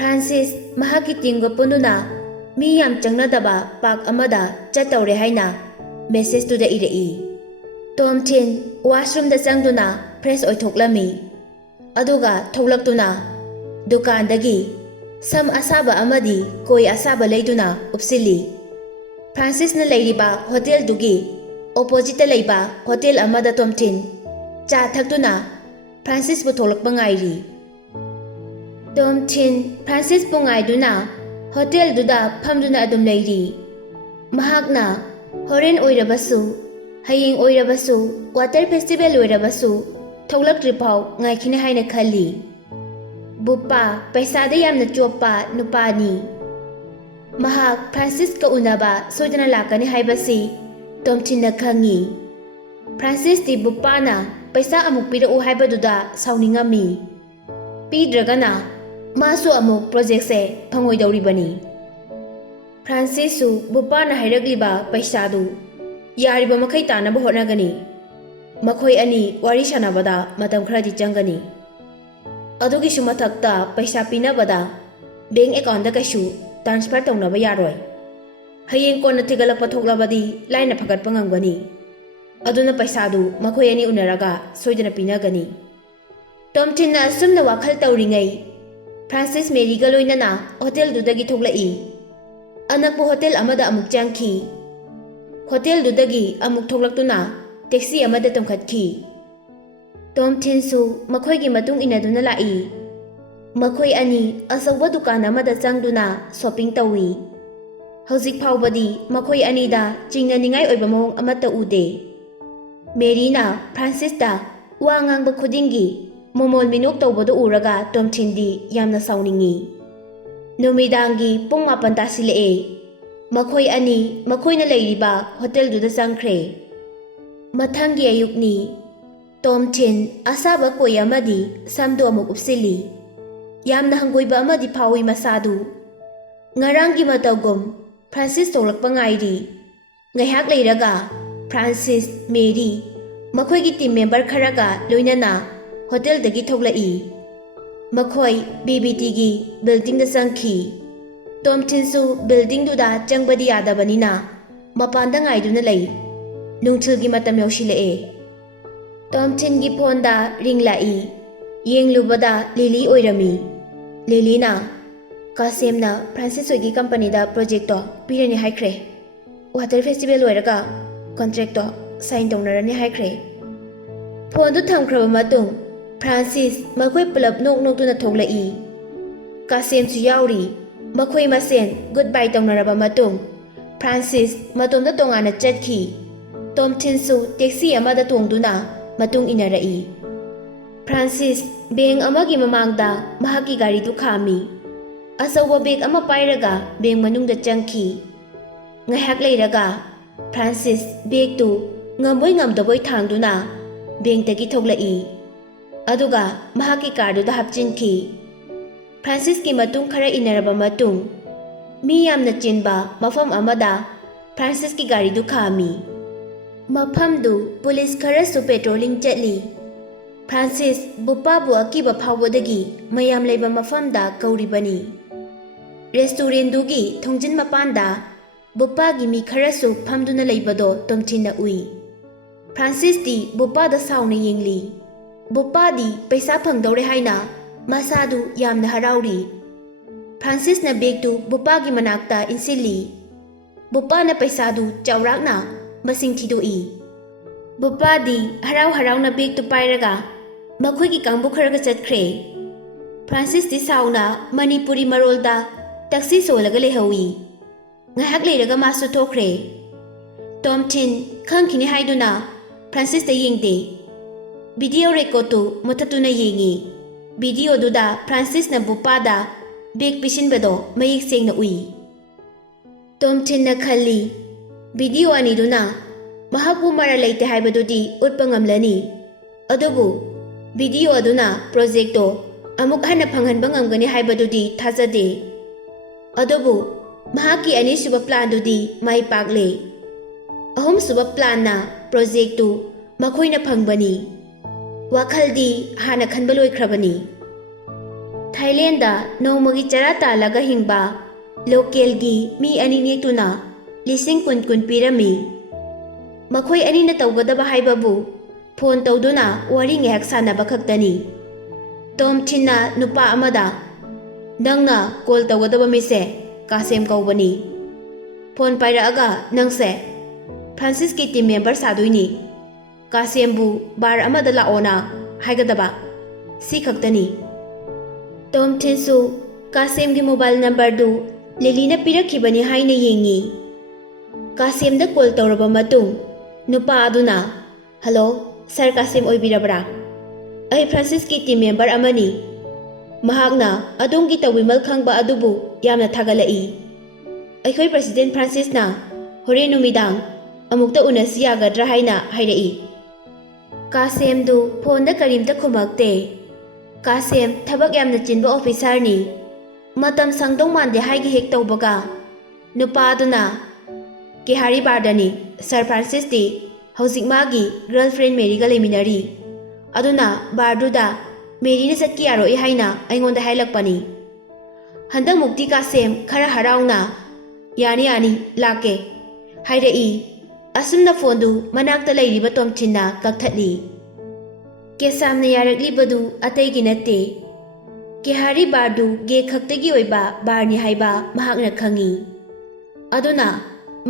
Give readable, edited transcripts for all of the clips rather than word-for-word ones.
Francis ꯃꯍꯥꯛꯀꯤ ꯇꯤꯝꯒ ꯄꯨꯟꯗꯨꯅ ꯃꯤ ꯌꯥꯝ ꯆꯪꯅꯗꯕ park ꯑꯃꯗ ꯆꯠꯇꯧꯔꯦ ꯍꯥꯏꯅ ꯃꯦꯁꯦꯖꯇꯨꯗ ꯏꯔꯛꯏ꯫ ꯇꯣꯝ ꯊꯤꯟ ꯋꯥꯁꯔꯨꯝꯗ ꯆꯪꯗꯨꯅ ꯐ꯭ꯔꯦꯁ ꯑꯣꯏꯊꯣꯛꯂꯝꯃꯤ꯫ ꯑꯗꯨꯒ ꯊꯣꯛꯂꯛꯇꯨꯅ ꯗꯨꯀꯥꯟꯗꯒꯤ ꯁꯝ ꯑꯁꯥꯕ ꯑꯃꯗꯤ ꯀꯣꯏ ꯑꯁꯥꯕ ꯂꯩꯗꯨꯅ ꯎꯞꯁꯤꯜꯂꯤ꯫ ꯐ꯭ꯔꯥꯟꯁꯤꯁꯅ ꯂꯩꯔꯤꯕ ꯍꯣꯇꯦꯜꯗꯨꯒꯤ ꯑꯣꯄꯣꯖꯤꯠꯇ ꯂꯩꯕ ꯍꯣꯇꯦꯜ ꯑꯃꯗ ꯇꯣꯝ ꯊꯤꯟ ꯆꯥ ꯊꯛꯇꯨꯅ ꯐ꯭ꯔꯥꯟꯁꯤꯁꯄꯨ ꯊꯣꯛꯂꯛꯄ ꯉꯥꯏꯔꯤ꯫ ꯇꯣꯝ ꯊꯤꯟ ꯐ꯭ꯔꯥꯟꯁꯤꯁꯄꯨ ꯉꯥꯏꯗꯨꯅ ꯍꯣꯇꯦꯜꯗꯨꯗ ꯐꯝꯗꯨꯅ ꯑꯗꯨꯝ ꯂꯩꯔꯤ꯫ ꯃꯍꯥꯛꯅ ꯍꯣꯔꯦꯟ ꯑꯣꯏꯔꯕꯁꯨ, ꯍꯌꯦꯡ ꯑꯣꯏꯔꯕꯁꯨ, ꯋꯥꯇꯔ ꯐꯦꯁꯇꯤꯚꯦꯜ ꯑꯣꯏꯔꯕꯁꯨ ꯊꯣꯛꯂꯛꯇ꯭ꯔꯤꯐꯥꯎ ꯉꯥꯏꯈꯤꯅꯤ ꯍꯥꯏꯅ ꯈꯜꯂꯤ꯫ ꯕꯨꯞꯄꯥ ꯄꯩꯁꯥꯗ ꯌꯥꯝꯅ ꯆꯣꯞꯄ ꯅꯨꯄꯥꯅꯤ꯫ ꯃꯍꯥꯛ ꯐ꯭ꯔꯥꯟꯁꯤꯁꯀ ꯎꯅꯕ ꯁꯣꯏꯗꯅ ꯂꯥꯛꯀꯅꯤ ꯍꯥꯏꯕꯁꯤ ꯇꯣꯝ ꯊꯤꯟꯅ ꯈꯪꯉꯤ꯫ ꯐ꯭ꯔꯥꯟꯁꯤꯁꯇꯤ ꯕꯨꯞꯄꯥꯅ ꯄꯩꯁꯥ ꯑꯃꯨꯛ ꯄꯤꯔꯛꯎ ꯍꯥꯏꯕꯗꯨꯗ ꯁꯥꯎꯅꯤꯡꯉꯝꯃꯤ꯫ ꯄꯤꯗ꯭ꯔꯒꯅ ꯃꯥꯁꯨ ꯑꯃꯨꯛ ꯄ꯭ꯔꯣꯖꯦꯛꯁꯦ ꯐꯪꯉꯣꯏꯗꯧꯔꯤꯕꯅꯤ꯫ ꯐ꯭ꯔꯥꯟꯁꯤꯁꯁꯨ ꯕꯨꯞꯄꯥꯅ ꯍꯥꯏꯔꯛꯂꯤꯕ ꯄꯩꯁꯥꯗꯨ ꯌꯥꯔꯤꯕ ꯃꯈꯩ ꯇꯥꯅꯕ ꯍꯣꯠꯅꯒꯅꯤ꯫ ꯃꯈꯣꯏ ꯑꯅꯤ ꯋꯥꯔꯤ ꯁꯥꯟꯅꯕꯗ ꯃꯇꯝ ꯈꯔꯗꯤ ꯆꯪꯒꯅꯤ꯫ ꯑꯗꯨꯒꯤꯁꯨ ꯃꯊꯛꯇ ꯄꯩꯁꯥ ꯄꯤꯅꯕꯗ ꯕꯦꯡꯛ ꯑꯦꯀꯥꯎꯟꯗ ꯀꯩꯁꯨ ꯇ꯭ꯔꯥꯟꯁꯐꯔ ꯇꯧꯅꯕ ꯌꯥꯔꯣꯏ꯫ ꯍꯌꯦꯡ ꯀꯣꯟꯅ ꯊꯤꯒꯠꯂꯛꯄ ꯊꯣꯛꯂꯕꯗꯤ ꯂꯥꯏꯅ ꯐꯒꯠꯄ ꯉꯝꯒꯅꯤ꯫ ꯑꯗꯨꯅ ꯄꯩꯁꯥꯗꯨ ꯃꯈꯣꯏ ꯑꯅꯤ ꯎꯅꯔꯒ ꯁꯣꯏꯗꯅ ꯄꯤꯅꯒꯅꯤ꯫ ꯇꯣꯝ ꯊꯤꯟꯅ ꯑꯁꯨꯝꯅ ꯋꯥꯈꯜ ꯇꯧꯔꯤꯉꯩ ꯐ꯭ꯔꯥꯟꯁꯤꯁ ꯃꯦꯔꯤꯒ ꯂꯣꯏꯅꯅ ꯍꯣꯇꯦꯜꯗꯨꯗꯒꯤ ꯊꯣꯛꯂꯛꯏ꯫ ꯑꯅꯛꯄ ꯍꯣꯇꯦꯜ ꯑꯃꯗ ꯑꯃꯨꯛ ꯆꯪꯈꯤ꯫ ꯍꯣꯇꯦꯜꯗꯨꯗꯒꯤ ꯑꯃꯨꯛ ꯊꯣꯛꯂꯛꯇꯨꯅ ꯇꯦꯛꯁꯤ ꯑꯃꯗ ꯇꯣꯡꯈꯠꯈꯤ꯫ ꯇꯣꯝ ꯊꯤꯟꯁꯨ ꯃꯈꯣꯏꯒꯤ ꯃꯇꯨꯡ ꯏꯟꯅꯗꯨꯅ ꯂꯥꯛꯏ꯫ ꯃꯈꯣꯏ ꯑꯅꯤ ꯑꯆꯧꯕ ꯗꯨꯀꯥꯟ ꯑꯃꯗ ꯆꯪꯗꯨꯅ ꯁꯣꯄꯤꯡ ꯇꯧꯏ꯫ ꯍꯧꯖꯤꯛ ꯐꯥꯎꯕꯗꯤ ꯃꯈꯣꯏ ꯑꯅꯤꯗ ꯆꯤꯡꯅꯅꯤꯡꯉꯥꯏ ꯑꯣꯏꯕ ꯃꯑꯣꯡ ꯑꯃꯠꯇ ꯎꯗꯦ꯫ ꯃꯦꯔꯤꯅ ꯐ꯭ꯔꯥꯟꯁꯤꯁꯇ ꯋꯥ ꯉꯥꯡꯕ ꯈꯨꯗꯤꯡꯒꯤ ꯃꯣꯃꯣꯟ ꯃꯤꯅꯣꯛ ꯇꯧꯕꯗꯨ ꯎꯔꯒ ꯇꯣꯝ ꯊꯤꯟꯗꯤ ꯌꯥꯝꯅ ꯁꯥꯎꯅꯤꯡꯉꯤ꯫ ꯅꯨꯃꯤꯗꯥꯡꯒꯤ ꯄꯨꯡ 9 ꯇꯥꯁꯤꯜꯂꯛꯑꯦ꯫ ꯃꯈꯣꯏ ꯑꯅꯤ ꯃꯈꯣꯏꯅ ꯂꯩꯔꯤꯕ ꯍꯣꯇꯦꯜꯗꯨꯗ ꯆꯪꯈ꯭ꯔꯦ꯫ ꯃꯊꯪꯒꯤ ꯑꯌꯨꯛꯅꯤ꯫ ꯇꯣꯝ ꯊꯤꯟ ꯑꯁꯥꯕ ꯀꯣꯏ ꯑꯃꯗꯤ ꯁꯝꯗꯨ ꯑꯃꯨꯛ ꯎꯞꯁꯤꯜꯂꯤ꯫ ꯌꯥꯝꯅ ꯍꯪꯒꯣꯏꯕ ꯑꯃꯗꯤ ꯐꯥꯎꯏ ꯃꯁꯥꯗꯨ꯫ ꯉꯔꯥꯡꯒꯤ ꯃꯇꯧꯒꯨꯝ ꯐ꯭ꯔꯥꯟꯁꯤꯁ ꯊꯣꯛꯂꯛꯄ ꯉꯥꯏꯔꯤ꯫ ꯉꯥꯏꯍꯥꯛ ꯂꯩꯔꯒ ꯐ꯭ꯔꯥꯟꯁꯤꯁ, ꯃꯦꯔꯤ ꯃꯈꯣꯏꯒꯤ ꯇꯤꯝ ꯃꯦꯝꯕꯔ ꯈꯔꯒ ꯂꯣꯏꯅꯅ ꯍꯣꯇꯦꯜꯗꯒꯤ ꯊꯣꯛꯂꯛꯏ꯫ ꯃꯈꯣꯏ BBTꯒꯤ ꯕꯤꯜꯗꯤꯡꯗ ꯆꯪꯈꯤ꯫ ꯇꯣꯝ ꯊꯤꯟꯁꯨ ꯕꯤꯜꯗꯤꯡꯗꯨꯗ ꯆꯪꯕꯗꯤ ꯌꯥꯗꯕꯅꯤꯅ ꯃꯄꯥꯟꯗ ꯉꯥꯏꯗꯨꯅ ꯂꯩ꯫ ꯅꯨꯡꯊꯤꯜꯒꯤ ꯃꯇꯝ ꯌꯧꯁꯤꯜꯂꯛꯑꯦ꯫ ꯇꯣꯝ ꯊꯤꯟꯒꯤ ꯐꯣꯟꯗ ꯔꯤꯡ ꯂꯥꯛꯏ꯫ ꯌꯦꯡꯂꯨꯕꯗ ꯂꯤꯂꯤ ꯑꯣꯏꯔꯝꯃꯤ꯫ ꯂꯤꯂꯤꯅ "ꯀꯥꯁꯦꯝꯅ ꯐ꯭ꯔꯥꯟꯁꯤꯁ ꯍꯣꯏꯒꯤ ꯀꯝꯄꯅꯤꯗ ꯄ꯭ꯔꯣꯖꯦꯛꯇꯣ ꯄꯤꯔꯅꯤ ꯍꯥꯏꯈ꯭ꯔꯦ꯫ ꯋꯥꯇꯔ ꯐꯦꯁꯇꯤꯚꯦꯜ ꯂꯣꯏꯔꯒ ꯀꯣꯟꯇ꯭ꯔꯦꯛꯇꯣ ꯁꯥꯏꯟ ꯇꯧꯅꯔꯅꯤ ꯍꯥꯏꯈ꯭ꯔꯦ"꯫ ꯐꯣꯟꯗꯨ ꯊꯝꯈ꯭ꯔꯕ ꯃꯇꯨꯡ ꯐ꯭ꯔꯥꯟꯁꯤꯁ ꯃꯈꯣꯏ ꯄꯨꯂꯞ ꯅꯣꯛ ꯅꯣꯛꯇꯨꯅ ꯊꯣꯛꯂꯛꯏ꯫ ꯀꯥꯁꯦꯝꯁꯨ ꯌꯥꯎꯔꯤ꯫ ꯃꯈꯣꯏ ꯃꯁꯦꯟ ꯒꯨꯗ ꯕꯥꯏ ꯇꯧꯅꯔꯕ ꯃꯇꯨꯡ ꯐ꯭ꯔꯥꯟꯁꯤꯁ ꯃꯇꯣꯝꯗ ꯇꯣꯉꯥꯟꯅ ꯆꯠꯈꯤ꯫ ꯇꯣꯝ ꯊꯤꯟꯁꯨ ꯇꯦꯛꯁꯤ ꯑꯃꯗ ꯇꯣꯡꯗꯨꯅ ꯃꯇꯨꯡ ꯏꯟꯅꯔꯛꯏ꯫ ꯐ꯭ꯔꯥꯟꯁꯤꯁ ꯕꯦꯡꯛ ꯑꯃꯒꯤ ꯃꯃꯥꯡꯗ ꯃꯍꯥꯛꯀꯤ ꯒꯥꯔꯤꯗꯨ ꯈꯥꯝꯃꯤ꯫ ꯑꯆꯧꯕ ꯕꯦꯒ ꯑꯃ ꯄꯥꯏꯔꯒ ꯕꯦꯡꯛ ꯃꯅꯨꯡꯗ ꯆꯪꯈꯤ꯫ ꯉꯥꯏꯍꯥꯛ ꯂꯩꯔꯒ ꯐ꯭ꯔꯥꯟꯁꯤꯁ ꯕꯦꯒꯇꯨ ꯉꯝꯕꯣꯏ ꯉꯝꯗꯕꯣꯏ ꯊꯥꯡꯗꯨꯅ ꯕꯦꯡꯛꯇꯒꯤ ꯊꯣꯛꯂꯛꯏ꯫ ꯑꯗꯨꯒ ꯃꯍꯥꯛꯀꯤ ꯀꯥꯔꯗꯨꯗ ꯍꯥꯞꯆꯤꯟꯈꯤ꯫ ꯐ꯭ꯔꯥꯟꯁꯤꯁꯀꯤ ꯃꯇꯨꯡ ꯈꯔ ꯏꯟꯅꯔꯕ ꯃꯇꯨꯡ ꯃꯤ ꯌꯥꯝꯅ ꯆꯤꯟꯕ ꯃꯐꯝ ꯑꯃꯗ ꯐ꯭ꯔꯥꯟꯁꯤꯁꯀꯤ ꯒꯥꯔꯤꯗꯨ ꯈꯥꯝꯃꯤ꯫ ꯃꯐꯝꯗꯨ ꯄꯨꯂꯤꯁ ꯈꯔꯁꯨ ꯄꯦꯇ꯭ꯔꯣꯂꯤꯡ ꯆꯠꯂꯤ꯫ ꯐ꯭ꯔꯥꯟꯁꯤꯁ ꯕꯨꯞꯄꯥꯕꯨ ꯑꯀꯤꯕ ꯐꯥꯎꯕꯗꯒꯤ ꯃꯌꯥꯝ ꯂꯩꯕ ꯃꯐꯝꯗ ꯀꯧꯔꯤꯕꯅꯤ꯫ ꯔꯦꯁꯇꯨꯔꯦꯟꯗꯨꯒꯤ ꯊꯣꯡꯖꯤꯟ ꯃꯄꯥꯟꯗ ꯕꯨꯞꯄꯥꯒꯤ ꯃꯤ ꯈꯔꯁꯨ ꯐꯝꯗꯨꯅ ꯂꯩꯕꯗꯣ ꯇꯣꯝ ꯊꯤꯟꯅ ꯎꯏ꯫ ꯐ꯭ꯔꯥꯟꯁꯤꯁꯇꯤ ꯕꯨꯞꯄꯥꯗ ꯁꯥꯎꯅ ꯌꯦꯡꯂꯤ꯫ ꯕꯨꯞꯄꯥꯗꯤ ꯄꯩꯁꯥ ꯐꯪꯗꯧꯔꯦ ꯍꯥꯏꯅ ꯃꯁꯥꯗꯨ ꯌꯥꯝꯅ ꯍꯔꯥꯎꯔꯤ꯫ ꯐ꯭ꯔꯥꯟꯁꯤꯁꯅ ꯕꯦꯒꯇꯨ ꯕꯨꯞꯄꯥꯒꯤ ꯃꯅꯥꯛꯇ ꯏꯟꯁꯤꯜꯂꯤ꯫ ꯕꯨꯞꯄꯥꯅ ꯄꯩꯁꯥꯗꯨ ꯆꯥꯎꯔꯥꯛꯅ ꯃꯁꯤꯡ ꯊꯤꯗꯣꯛꯏ꯫ ꯕꯨꯞꯄꯥꯗꯤ ꯍꯔꯥꯎ ꯍꯔꯥꯎꯅ ꯕꯦꯒꯇꯨ ꯄꯥꯏꯔꯒ ꯃꯈꯣꯏꯒꯤ ꯀꯥꯡꯕꯨ ꯈꯔꯒ ꯆꯠꯈ꯭ꯔꯦ꯫ ꯐ꯭ꯔꯥꯟꯁꯤꯁꯇꯤ ꯁꯥꯎꯅ ꯃꯅꯤꯄꯨꯔꯤ ꯃꯔꯣꯜꯗ ꯇꯛꯁꯤ ꯁꯣꯜꯂꯒ ꯂꯩꯍꯧꯏ꯫ ꯉꯥꯏꯍꯥꯛ ꯂꯩꯔꯒ ꯃꯥꯁꯨ ꯊꯣꯛꯈ꯭ꯔꯦ꯫ ꯇꯣꯝ ꯊꯤꯟ ꯈꯪꯈꯤꯅꯤ ꯍꯥꯏꯗꯨꯅ ꯐ꯭ꯔꯥꯟꯁꯤꯁꯇ ꯌꯦꯡꯗꯦ꯫ ꯚꯤꯗꯤꯑꯣ ꯔꯦꯀꯣꯔꯗꯇꯨ ꯃꯨꯊꯠꯇꯨꯅ ꯌꯦꯡꯏ꯫ ꯚꯤꯗꯤꯑꯣꯗꯨꯗ ꯐ꯭ꯔꯥꯟꯁꯤꯁꯅ ꯕꯨꯞꯄꯥꯗ ꯕꯦꯒ ꯄꯤꯁꯤꯟꯕꯗꯣ ꯃꯌꯦꯛ ꯁꯦꯡꯅ ꯎꯏ꯫ ꯇꯣꯝ ꯊꯤꯟꯅ ꯈꯜꯂꯤ, ꯚꯤꯗꯤꯑꯣ ꯑꯅꯤꯗꯨꯅ ꯃꯍꯥꯛꯄꯨ ꯃꯔꯜ ꯂꯩꯇꯦ ꯍꯥꯏꯕꯗꯨꯗꯤ ꯎꯠꯄ ꯉꯝꯂꯅꯤ꯫ ꯑꯗꯨꯕꯨ ꯚꯤꯗꯤꯑꯣ ꯑꯗꯨꯅ ꯄ꯭ꯔꯣꯖꯦꯛꯇꯣ ꯑꯃꯨꯛ ꯍꯟꯅ ꯐꯪꯍꯟꯕ ꯉꯝꯒꯅꯤ ꯍꯥꯏꯕꯗꯨꯗꯤ ꯊꯥꯖꯗꯦ꯫ ꯑꯗꯨꯕꯨ ꯃꯍꯥꯛꯀꯤ ꯑꯅꯤꯁꯨꯕ ꯄ꯭ꯂꯥꯟꯗꯨꯗꯤ ꯃꯥꯏ ꯄꯥꯛꯂꯦ꯫ ꯑꯍꯨꯝꯁꯨꯕ ꯄ꯭ꯂꯥꯟꯅ ꯄ꯭ꯔꯣꯖꯦꯛꯇꯨ ꯃꯈꯣꯏꯅ ꯐꯪꯕꯅꯤ꯫ ꯋꯥꯈꯜꯗꯤ ꯍꯥꯟꯅ ꯈꯟꯕ ꯂꯣꯏꯈ꯭ꯔꯕꯅꯤ꯫ ꯊꯥꯏꯂꯦꯟꯗ ꯅꯣꯡꯃꯒꯤ ꯆꯔꯥ ꯇꯥꯜꯂꯒ ꯍꯤꯡꯕ ꯂꯣꯀꯦꯜꯒꯤ ꯃꯤ ꯑꯅꯤ ꯅꯦꯛꯇꯨꯅ 10,000 ꯄꯤꯔꯝꯃꯤ꯫ ꯃꯈꯣꯏ ꯑꯅꯤꯅ ꯇꯧꯒꯗꯕ ꯍꯥꯏꯕꯕꯨ ꯐꯣꯟ ꯇꯧꯗꯨꯅ ꯋꯥꯔꯤ ꯉꯥꯏꯍꯥꯛ ꯁꯥꯟꯅꯕ ꯈꯛꯇꯅꯤ꯫ ꯇꯣꯝ ꯊꯤꯟꯅ ꯅꯨꯄꯥ ꯑꯃꯗ "ꯅꯪꯅ ꯀꯣꯜ ꯇꯧꯒꯗꯕ ꯃꯤꯁꯦ ꯀꯥꯁꯦꯝ ꯀꯧꯕꯅꯤ꯫ ꯐꯣꯟ ꯄꯥꯏꯔꯛꯑꯒ ꯅꯪꯁꯦ ꯐ꯭ꯔꯥꯟꯁꯤꯁꯀꯤ ꯇꯤꯝ ꯃꯦꯝꯕꯔ ꯁꯥꯗꯣꯏꯅꯤ꯫ ꯀꯥꯁꯦꯝꯕꯨ ꯕꯥꯔ ꯑꯃꯗ ꯂꯥꯛꯑꯣꯅ ꯍꯥꯏꯒꯗꯕ, ꯁꯤ ꯈꯛꯇꯅꯤ"꯫ ꯇꯣꯝ ꯊꯤꯟꯁꯨ ꯀꯥꯁꯦꯝꯒꯤ ꯃꯣꯕꯥꯏꯜ ꯅꯝꯕꯔꯗꯨ ꯂꯤꯂꯤꯅ ꯄꯤꯔꯛꯈꯤꯕꯅꯤ ꯍꯥꯏꯅ ꯌꯦꯡꯉꯤ꯫ ꯀꯥꯁꯦꯝꯗ ꯀꯣꯜ ꯇꯧꯔꯕ ꯃꯇꯨꯡ ꯅꯨꯄꯥ ꯑꯗꯨꯅ "ꯍꯜꯂꯣ, ꯁꯔ ꯀꯥꯁꯦꯝ ꯑꯣꯏꯕꯤꯔꯕ꯭ꯔꯥ? ꯑꯩ ꯐ꯭ꯔꯥꯟꯁꯤꯁꯀꯤ ꯇꯤꯝ ꯃꯦꯝꯕꯔ ꯑꯃꯅꯤ꯫ ꯃꯍꯥꯛꯅ ꯑꯗꯣꯝꯒꯤ ꯇꯧꯕꯤꯃꯜ ꯈꯪꯕ ꯑꯗꯨꯕꯨ ꯌꯥꯝꯅ ꯊꯥꯒꯠꯂꯛꯏ꯫ ꯑꯩꯈꯣꯏ ꯄ꯭ꯔꯦꯁꯤꯗꯦꯟꯠ ꯐ꯭ꯔꯥꯟꯁꯤꯁꯅ ꯍꯣꯔꯦꯟ ꯅꯨꯃꯤꯗꯥꯡ ꯑꯃꯨꯛꯇ ꯎꯅꯁꯤ ꯌꯥꯒꯗ꯭ꯔꯥ ꯍꯥꯏꯅ ꯍꯥꯏꯔꯛꯏ"꯫ ꯀꯥꯁꯦꯝꯗꯨ ꯐꯣꯟꯗ ꯀꯔꯤꯝꯇ ꯈꯨꯝꯃꯛꯇꯦ꯫ ꯀꯥꯁꯦꯝ ꯊꯕꯛ ꯌꯥꯝꯅ ꯆꯤꯟꯕ ꯑꯣꯐꯤꯁꯥꯔꯅꯤ, ꯃꯇꯝ ꯁꯪꯗꯧ ꯃꯥꯟꯗꯦ ꯍꯥꯏꯒꯦ ꯍꯦꯛ ꯇꯧꯕꯒ ꯅꯨꯄꯥ ꯑꯗꯨꯅ "ꯀꯦꯍꯥꯔꯤ ꯕꯥꯔꯗꯅꯤ, ꯁꯔ ꯐ꯭ꯔꯥꯟꯁꯤꯁꯇꯤ ꯍꯧꯖꯤꯛ ꯃꯥꯒꯤ ꯒꯔꯜꯐ꯭ꯔꯦꯟ ꯃꯦꯔꯤꯒ ꯂꯩꯃꯤꯟꯅꯔꯤ꯫ ꯑꯗꯨꯅ ꯕꯥꯔꯗꯨꯗ ꯃꯦꯔꯤꯅ ꯆꯠꯈꯤ ꯌꯥꯔꯣꯏ ꯍꯥꯏꯅ ꯑꯩꯉꯣꯟꯗ ꯍꯥꯏꯔꯛꯄꯅꯤ"꯫ ꯍꯟꯗꯛꯃꯨꯛꯇꯤ ꯀꯥꯁꯦꯝ ꯈꯔ ꯍꯔꯥꯎꯅ "ꯌꯥꯅꯤ ꯌꯥꯅꯤ, ꯂꯥꯛꯀꯦ" ꯍꯥꯏꯔꯛꯏ꯫ ꯑꯁꯨꯝꯅ ꯐꯣꯟꯗꯨ ꯃꯅꯥꯛꯇ ꯂꯩꯔꯤꯕ ꯇꯣꯝꯊꯤꯟꯅ ꯀꯛꯊꯠꯂꯤ꯫ ꯀꯦꯁꯥꯝꯅ ꯌꯥꯔꯛꯂꯤꯕꯗꯨ ꯑꯇꯩꯒꯤ ꯅꯠꯇꯦ, ꯀꯦꯍꯥꯔꯤ ꯕꯥꯔꯗꯨ ꯒꯦ ꯈꯛꯇꯒꯤ ꯑꯣꯏꯕ ꯕꯥꯔꯅꯤ ꯍꯥꯏꯕ ꯃꯍꯥꯛꯅ ꯈꯪꯏ꯫ ꯑꯗꯨꯅ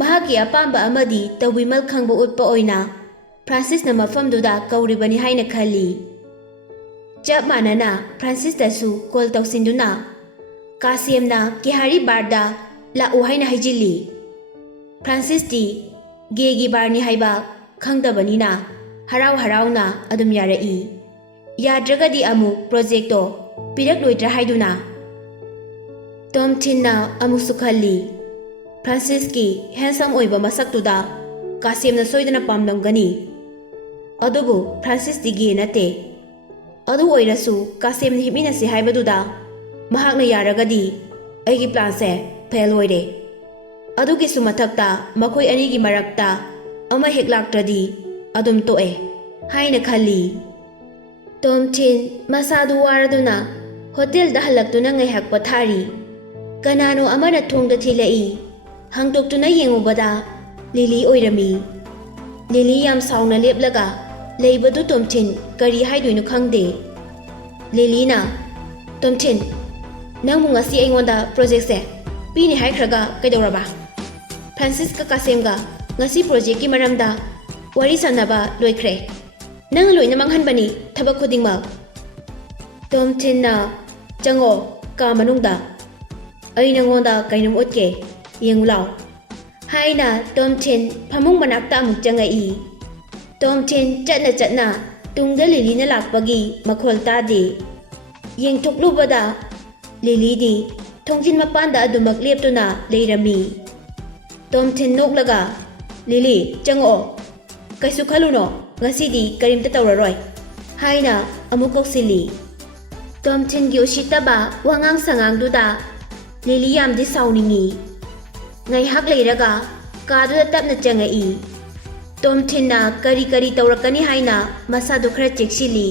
ꯃꯍꯥꯛꯀꯤ ꯑꯄꯥꯝꯕ ꯑꯃꯗꯤ ꯇꯧꯕꯤꯃꯜ ꯈꯪꯕ ꯎꯠꯄ ꯑꯣꯏꯅ ꯐ꯭ꯔꯥꯟꯁꯤꯁꯅ ꯃꯐꯝꯗꯨꯗ ꯀꯧꯔꯤꯕꯅꯤ ꯍꯥꯏꯅ ꯈꯜꯂꯤ꯫ ꯆꯞ ꯃꯥꯟꯅꯅ ꯐ꯭ꯔꯥꯟꯁꯤꯁꯇꯁꯨ ꯀꯣꯜ ꯇꯧꯁꯤꯟꯗꯨꯅ ꯀꯥꯁꯦꯝꯅ ꯀꯦꯍꯥꯔꯤ ꯕꯥꯔꯗ ꯂꯥꯛꯎ ꯍꯥꯏꯅ ꯍꯥꯏꯖꯤꯜꯂꯤ꯫ ꯐ꯭ꯔꯥꯟꯁꯤꯁꯇꯤ ꯒꯦꯒꯤ ꯕꯥꯔꯅꯤ ꯍꯥꯏꯕ ꯈꯪꯗꯕꯅꯤꯅ ꯍꯔꯥꯎ ꯍꯔꯥꯎꯅ ꯑꯗꯨꯝ ꯌꯥꯔꯛꯏ꯫ ꯌꯥꯗ꯭ꯔꯒꯗꯤ ꯑꯃꯨꯛ ꯄ꯭ꯔꯣꯖꯦꯛꯇꯣ ꯄꯤꯔꯛꯂꯣꯏꯗ꯭ꯔꯥ ꯍꯥꯏꯗꯨꯅ꯫ ꯇꯣꯝ ꯊꯤꯟꯅ ꯑꯃꯨꯛꯁꯨ ꯈꯜꯂꯤ, ꯐ꯭ꯔꯥꯟꯁꯤꯁꯀꯤ ꯍꯦꯟꯁꯝ ꯑꯣꯏꯕ ꯃꯁꯛꯇꯨꯗ ꯀꯥꯁꯦꯝꯅ ꯁꯣꯏꯗꯅ ꯄꯥꯝꯂꯝꯒꯅꯤ꯫ ꯑꯗꯨꯕꯨ ꯐ꯭ꯔꯥꯟꯁꯤꯁꯇꯤ ꯒꯦ ꯅꯠꯇꯦ꯫ ꯑꯗꯨ ꯑꯣꯏꯔꯁꯨ ꯀꯥꯁꯦꯝꯅ ꯍꯤꯞꯃꯤꯟꯅꯁꯤ ꯍꯥꯏꯕꯗꯨꯗ ꯃꯍꯥꯛꯅ ꯌꯥꯔꯒꯗꯤ ꯑꯩꯒꯤ ꯄ꯭ꯂꯥꯟꯁꯦ ꯐꯦꯜ ꯑꯣꯏꯔꯦ꯫ ꯑꯗꯨꯒꯤꯁꯨ ꯃꯊꯛꯇ ꯃꯈꯣꯏ ꯑꯅꯤꯒꯤ ꯃꯔꯛꯇ ꯑꯃ ꯍꯦꯛ ꯂꯥꯛꯇ꯭ꯔꯗꯤ ꯑꯗꯨꯝ ꯇꯣꯛꯑꯦ ꯍꯥꯏꯅ ꯈꯜꯂꯤ꯫ ꯇꯣꯝ ꯊꯤꯟ ꯃꯁꯥꯗꯨ ꯋꯥꯔꯗꯨꯅ ꯍꯣꯇꯦꯜꯗ ꯍꯜꯂꯛꯇꯨꯅ ꯉꯥꯏꯍꯥꯛ ꯄꯣꯊꯥꯔꯤ꯫ ꯀꯅꯥꯅꯣ ꯑꯃꯅ ꯊꯣꯡꯗ ꯊꯤꯜꯂꯛꯏ꯫ ꯍꯥꯡꯗꯣꯛꯇꯨꯅ ꯌꯦꯡꯉꯨꯕꯗ ꯂꯤꯂꯤ ꯑꯣꯏꯔꯝꯃꯤ꯫ ꯂꯤꯂꯤ ꯌꯥꯝ ꯁꯥꯎꯅ ꯂꯦꯞꯂꯒ ꯂꯩꯕꯗꯨ ꯇꯣꯝ ꯊꯤꯟ ꯀꯔꯤ ꯍꯥꯏꯗꯣꯏꯅꯣ ꯈꯪꯗꯦ꯫ ꯂꯤꯂꯤꯅ "ꯇꯣꯝ ꯊꯤꯟ, ꯅꯪꯕꯨ ꯉꯁꯤ ꯑꯩꯉꯣꯟꯗ ꯄ꯭ꯔꯣꯖꯦꯛꯁꯦ ꯄꯤꯅꯤ ꯍꯥꯏꯈ꯭ꯔꯒ ꯀꯩꯗꯧꯔꯕ? ꯐ꯭ꯔꯥꯟꯁꯤꯁꯀ ꯀꯥꯁꯦꯝꯒ ꯉꯁꯤ ꯄ꯭ꯔꯣꯖꯦꯛꯀꯤ ꯃꯔꯝꯗ ꯋꯥꯔꯤ ꯁꯥꯟꯅꯕ ꯂꯣꯏꯈ꯭ꯔꯦ꯫ ꯅꯪꯅ ꯂꯣꯏꯅ ꯃꯥꯡꯍꯟꯕꯅꯤ ꯊꯕꯛ ꯈꯨꯗꯤꯡꯃꯛ"꯫ ꯇꯣꯝ ꯊꯤꯟꯅ "ꯆꯪꯉꯣ ꯀꯥ ꯃꯅꯨꯡꯗ, ꯑꯩ ꯅꯉꯣꯟꯗ ꯀꯩꯅꯣꯝ ꯎꯠꯀꯦ, ꯌꯦꯡꯉꯨ ꯂꯥꯎ" ꯍꯥꯏꯅ ꯇꯣꯝ ꯊꯤꯟ ꯐꯃꯨꯡ ꯃꯅꯥꯛꯇ ꯑꯃꯨꯛ ꯆꯪꯉꯛꯏ꯫ ꯇꯣꯝ ꯊꯤꯟ ꯆꯠꯅ ꯆꯠꯅ ꯇꯨꯡꯗ ꯂꯤꯂꯤꯅ ꯂꯥꯛꯄꯒꯤ ꯃꯈꯣꯜ ꯇꯥꯗꯦ꯫ ꯌꯦꯡꯊꯣꯛꯂꯨꯕꯗ ꯂꯤꯂꯤꯗꯤ ꯊꯣꯡꯖꯤꯟ ꯃꯄꯥꯟꯗ ꯑꯗꯨꯃꯛ ꯂꯦꯞꯇꯨꯅ ꯂꯩꯔꯝꯃꯤ꯫ ꯇꯣꯝ ꯊꯤꯟ ꯅꯣꯛꯂꯒ "ꯂꯤꯂꯤ, ꯆꯪꯉꯛꯑꯣ, ꯀꯩꯁꯨ ꯈꯜꯂꯨꯅꯣ, ꯉꯁꯤꯗꯤ ꯀꯔꯤꯝꯇ ꯇꯧꯔꯔꯣꯏ" ꯍꯥꯏꯅ ꯑꯃꯨꯛ ꯀꯧꯁꯤꯜꯂꯤ꯫ ꯇꯣꯝ ꯊꯤꯟꯒꯤ ꯎꯁꯤꯠꯇꯕ ꯋꯥꯉꯥꯡ ꯁꯉꯥꯡꯗꯨꯗ ꯂꯤꯂꯤ ꯌꯥꯝꯗꯤ ꯁꯥꯎꯅꯤꯡꯉꯤ꯫ ꯉꯥꯏꯍꯥꯛ ꯂꯩꯔꯒ ꯀꯥꯗꯨꯗ ꯇꯞꯅ ꯆꯪꯉꯛꯏ꯫ ꯇꯣꯝ ꯊꯤꯟꯅ ꯀꯔꯤ ꯀꯔꯤ ꯇꯧꯔꯛꯀꯅꯤ ꯍꯥꯏꯅ ꯃꯁꯥꯗꯨ ꯈꯔ ꯆꯦꯛꯁꯤꯜꯂꯤ꯫